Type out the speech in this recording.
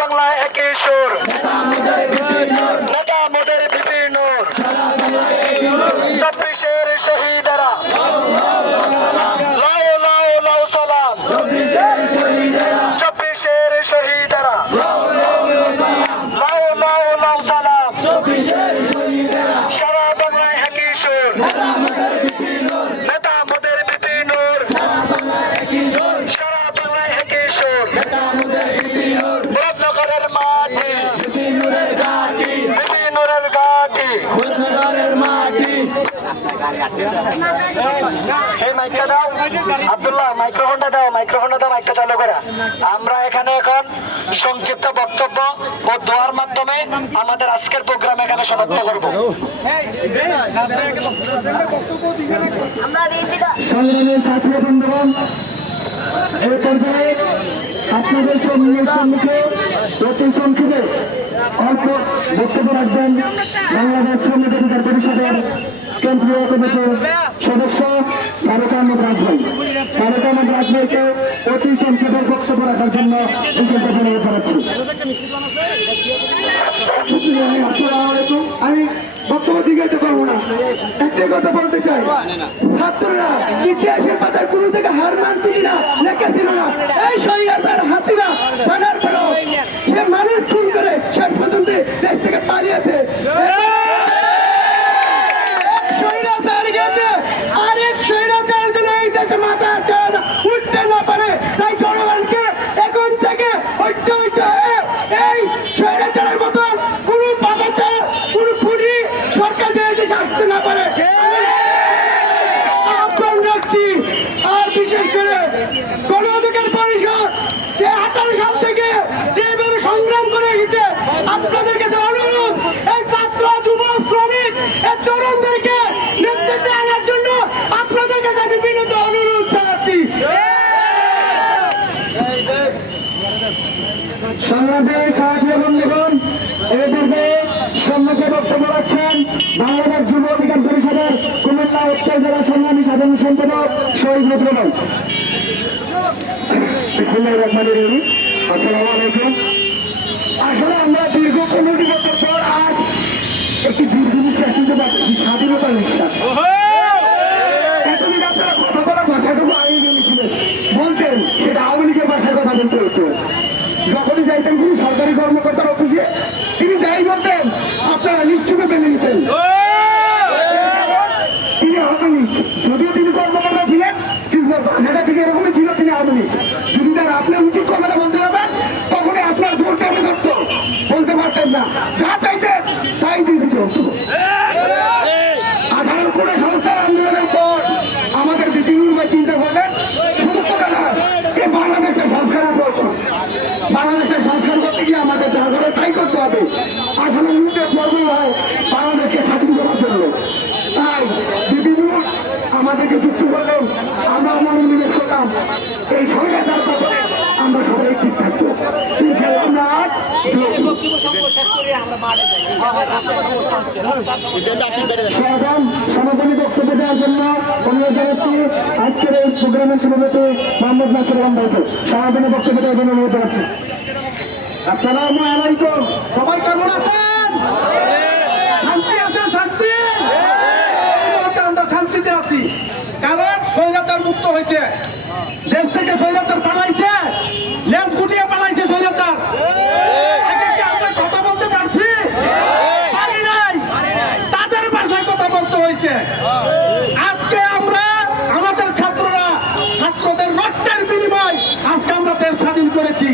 বাংলায় একই সুর, নেতা মোদের ভিপি নূর, 24-এর শহীদেরা লাও লাও লাও সালাম, 24-এর শহীদেরা লাও লাও লাও সালাম, সারা বাংলায় একই সুর, নেতা মোদের ভিপি নূর, সারা বাংলায় একই সুর, মুরাদনগরের মাটি, ভিপি নূরের ঘাটি, এই মাইকটা দাও আব্দুল্লাহ, মাইক্রোফোনটা দাও, মাইকটা চালু করা। আমরা এখানে এখন সংক্ষিপ্ত বক্তব্য ও দোয়ার মাধ্যমে আমাদের আজকের প্রোগ্রাম এখানে সমাপ্ত করব। সংগ্রামী সাথী বন্ধুগণ, এই পর্যায়ে আপনাদের সম্মুখে অতি সংক্ষেপে অল্প বক্তব্য রাখবেন বাংলাদেশ শ্রমিক অধিকার পরিষদের কেন্দ্রীয় কমিটির সদস্য তারেক আহমদ রাজভাই। তারেক আহমদ রাজভাইকে অতি সংক্ষেপে বক্তব্য রাখার জন্য বিশেষ অনুরোধ জানাচ্ছি। আমি বক্তব্য দিতে পারবো না, একটাই কথা বলতে চাই, ছাত্ররা ইতিহাসের পাতায় কোনো থেকে হার মানছিল না, লেখেছিল না। এই স্বৈরাচার হাসিনা জানার পরেও সে মানুষ খুন করে শেষ পর্যন্ত দেশ থেকে পালিয়েছে। স্বৈরাচার গেছে, আরেক স্বৈরাচার যেন এই দেশে মাথা উঠতে না পারে, তাই জনগণকে এখন থেকে ঐক্য হয়ে এই স্বৈরাচারের মতন কোনো পাপাচার, কোনো খুনি সরকার দেশে আসতে না পারে আহ্বান রাখছি। আর বিশেষ করে গণ অধিকার পরিষদ যে 18 সাল থেকে যেভাবে সংগ্রাম করে এসেছে, আপনাদেরকে অনুরোধ, এই ছাত্র যুব শ্রমিক এই তরুণদেরকে নেতৃত্বে আনার জন্য আপনাদের কাছে বিভিন্ন অনুরোধ জানাচ্ছি। সংগ্রামী সাথী বন্ধুগণ, এই পর্যায়ে সম্মুখে বক্তব্য রাখছেন বাংলাদেশ যুব অধিকার পরিষদের কুমিল্লা উত্তর জেলা সংগ্রামী সাধারণ সম্পাদক শহীদ নজরুল। আসসালামু আলাইকুম। আসলে আমরা দীর্ঘ 15 বছর পর আজ একটি দীর্ঘ নিঃশ্বাস নিতে পারছি, স্বাধীনতার নিঃশ্বাস। এতদিন আপনারা কথা বলার ভাষাটুকু আগে বলেছিলেন, বলতেন সেটা আওয়ামী লীগের ভাষায় কথা বলতে হতো। যখনই যাইতেন কোনো সরকারি কর্মকর্তার অফিসে, তিনি যাই বলতেন আপনারা নিশ্চুপে মেনে নিতেন। তিনি আওয়ামী লীগ, যদিও তিনি কর্মকর্তা ছিলেন, কিন্তু ভাষাটা ঠিক এরকমই ছিল, তিনি আওয়ামী লীগ। যদি তারা আপনার উচিত কথাটা বলতে যাবেন, তখনই আপনার ভোটটা আমি ধরত, বলতে পারতেন না, যা চাইতেন তাই দিয়ে দিতে হতো। 18 কোটি সংস্থার আন্দোলনের পর আমাদের বিভিন্ন চিন্তা করলেন, শুধু করে না, এই বাংলাদেশের সংস্কার প্রশ্ন, বাংলাদেশের সংস্কার করতে গিয়ে আমাদের যা করে তাই করতে হবে। আসলে উন্নতের পর্বই হয় বাংলাদেশকে স্বাধীন করার জন্য। তাই বিভিন্ন আমাদেরকে যুক্ত করলেন, আমরা মনোনিবেশ করলাম এই স্বৈরাচার পথে আমরা সবাই ঠিক থাকবো। আমরা আজ সমাধানী বক্তব্য দেওয়ার জন্য অনুরোধ জানাচ্ছি আজকের এই প্রোগ্রামের সভাপতি মোহাম্মদ নাসির ভাইকে সমাধানী বক্তব্য দেওয়ার জন্য অনুরোধ জানাচ্ছি। আসসালামু আলাইকুম। সবাই কেমন আছেন? শান্তি আছেন? শান্তি? আমরা শান্তিতে আছি, কারণ স্বৈরাচার মুক্ত হয়েছে, দেশ থেকে স্বৈরাচার পালাইছে, লেজ গুটিয়ে পালাইছে স্বৈরাচার। আমরা কথা বলতে পারছি? পারি নাই, তাদের ভাষায় কথা বলতে হয়েছে। আজকে আমরা আমাদের ছাত্ররা, ছাত্রদের রক্তের বিনিময় আজকে আমরা দেশ স্বাধীন করেছি।